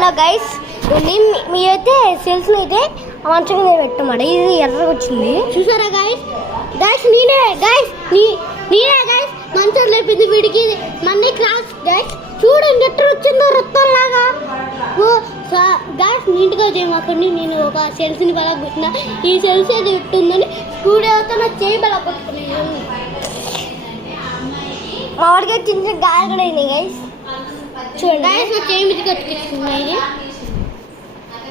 Hello guys, మీరైతే cells అయితే మంచం మీద పెట్టమాట. ఇది ఎర్రగా వచ్చింది చూసారా గైస్? నేనే గైస్ మంచం లేపింది వీడికి మన క్లాస్ గైస్. చూడండి ఎట్లా వచ్చిందో రక్తంలాగా. గైస్ నీట్గా చేయమాకండి. నేను ఒక సెల్స్ని బలా పెట్టిన, ఈ సెల్స్ ఏది ఎట్టుందని స్కూల్ అవుతా నా చేయి బలా పట్టుకున్నాను. మా వాడికి చిన్న చిన్న గాయాలు కూడా అయినాయి గైస్. చూడండి గైస్, నా చేయి మీద కట్టుకున్నాయి.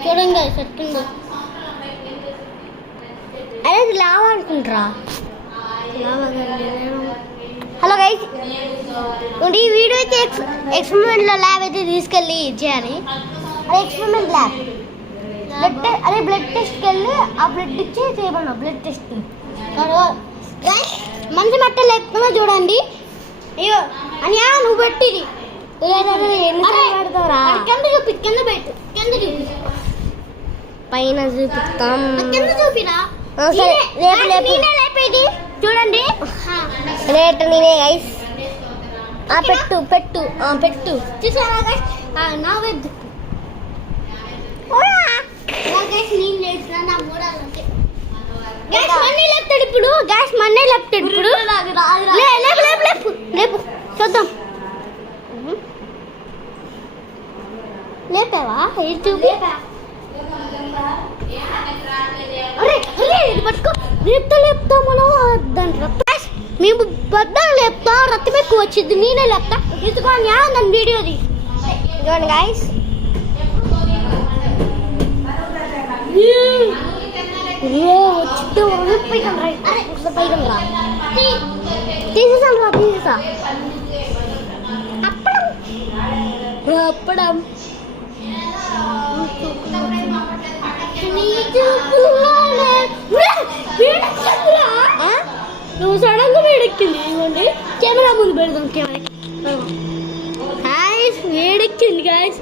చూడండి గైస్ ఎట్టుందో. అదే లావా అనుకుంటారా? హలో గైస్, ఈ వీడియో అయితే ఎక్స్పెరిమెంట్లో ల్యాబ్ అయితే తీసుకెళ్ళి ఇచ్చేయాలి. అదే ఎక్స్పెరిమెంట్ ల్యాబ్ బ్లడ్ టెస్ట్కి వెళ్ళి ఆ బ్లడ్ ఇచ్చి చేయమన్నా బ్లడ్ టెస్ట్. గైస్ మంచి మట్ట లేకపోతే చూడండి. అయ్యో అనియా నువ్వు పెట్టిది పెడతావురా? కింద చూపి, కింద పెట్టు, కింద చూపి, పైన చూపిస్తాం. కింద చూపిరా? లేపేది చూడండి. రేట్ నేనే గైస్. పెట్టు పెట్టు పెట్టు చూసారా గైస్? నా వద్దు నేను లేచిన నా మూడాలంటే గ్యాస్ మన్నీ లేపుతాడు ఇప్పుడు. గ్యాస్ మన్నీ లేపుతాడు ఇప్పుడు. లేపు లేపు లేపు లేపు చూద్దాం. లేపావా? ఇది చూపి. ఇది పట్టుకో. లేపుతా మనం దాంట్లో మేము పెద్దగా లేపుతా. రక్తం ఎక్కువ వచ్చింది, నేనే లేపుతా. ఇదిగోని దాని వీడియోది ఇదిగోండి గైస్. తీసేసాను రా, తీసేసా. అప్పడం నువ్వు సడన్ గా వేడెక్కింది. ఇవ్వండి కెమెరా ముందు పెడదాం. కెమెరా వేడెక్కింది గాయస్.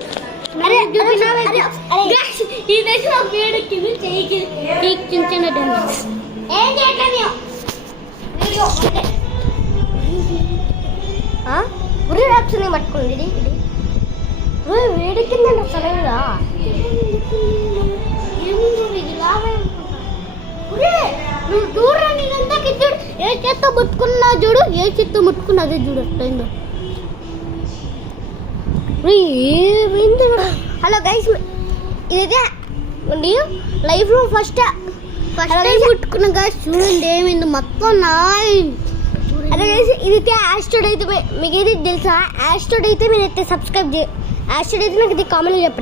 ఈ దశ నాకు వేడెక్కింది. చెయ్యికి చిన్న ఉరి రాక్షని పట్టుకుంది. ఇది వేడెక్కిందండి సడన్ గా. నువ్వు దూరం చూడు. ఏ చేత్తో ముట్టుకున్నా చూడు, ఏ చేత్తో ముట్టుకున్నదే చూడు అట్లయిందో. హలో గైస్, ఇదైతే లైఫ్లో ఫస్ట్ టైం ముట్టుకున్నా గైస్. చూడండి ఏమైంది మొత్తం నాయ్. అదే గైస్, ఇదైతే యాస్టోడ్ అయితే మీకు ఏది తెలుసా? యాస్టోడ్ అయితే మీరైతే సబ్స్క్రైబ్ యాస్టోడ్ అయితే నాకు ఇది కామెంట్లో చెప్పండి.